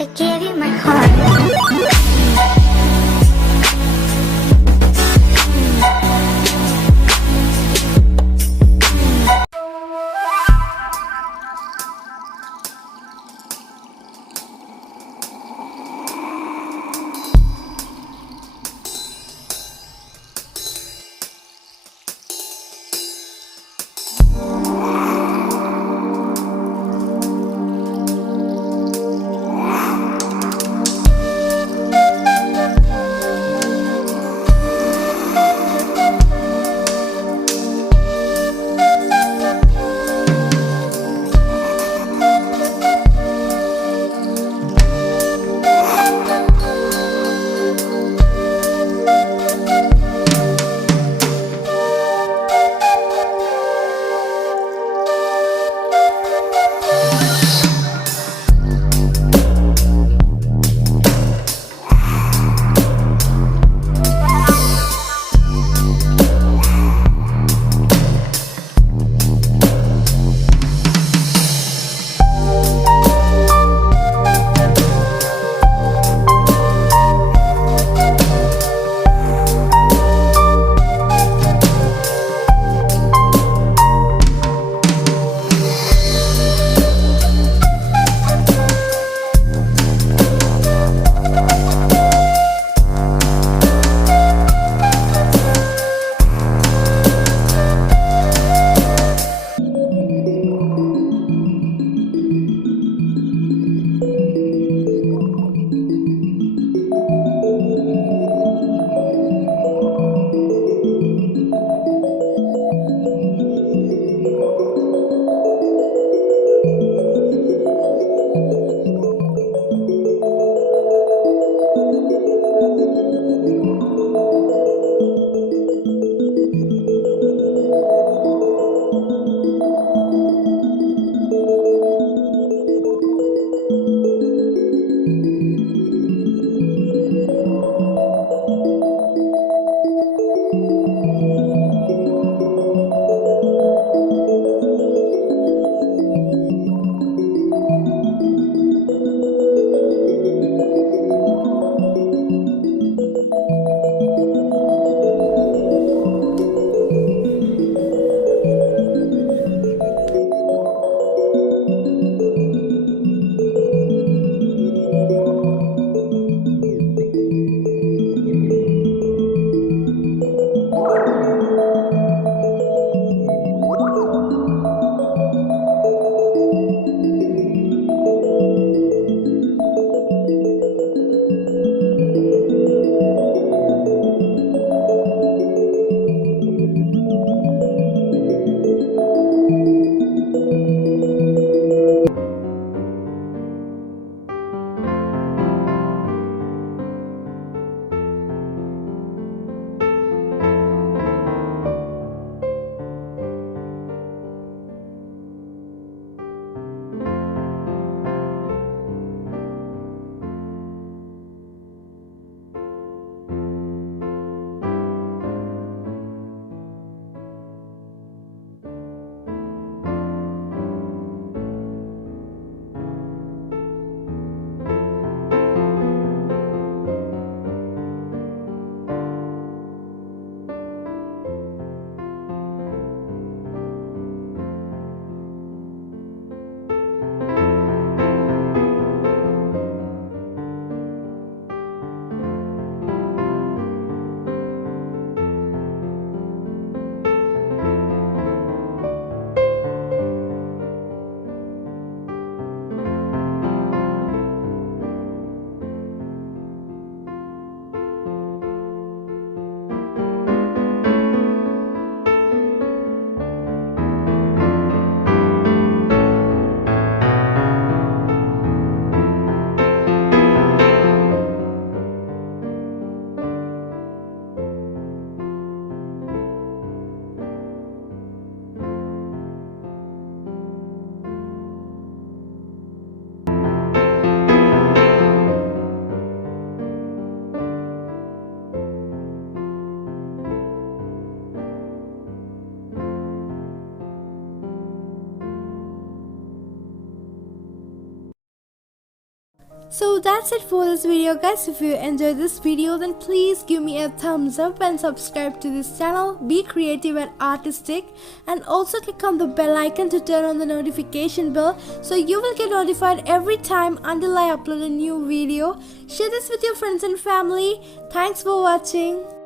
I gave you my heart. So that's it for this video guys. If you enjoyed this video, then please give me a thumbs up and subscribe to this channel. Be creative and artistic, and also click on the bell icon to turn on the notification bell so you will get notified every time until I upload a new video. Share this with your friends and family. Thanks for watching.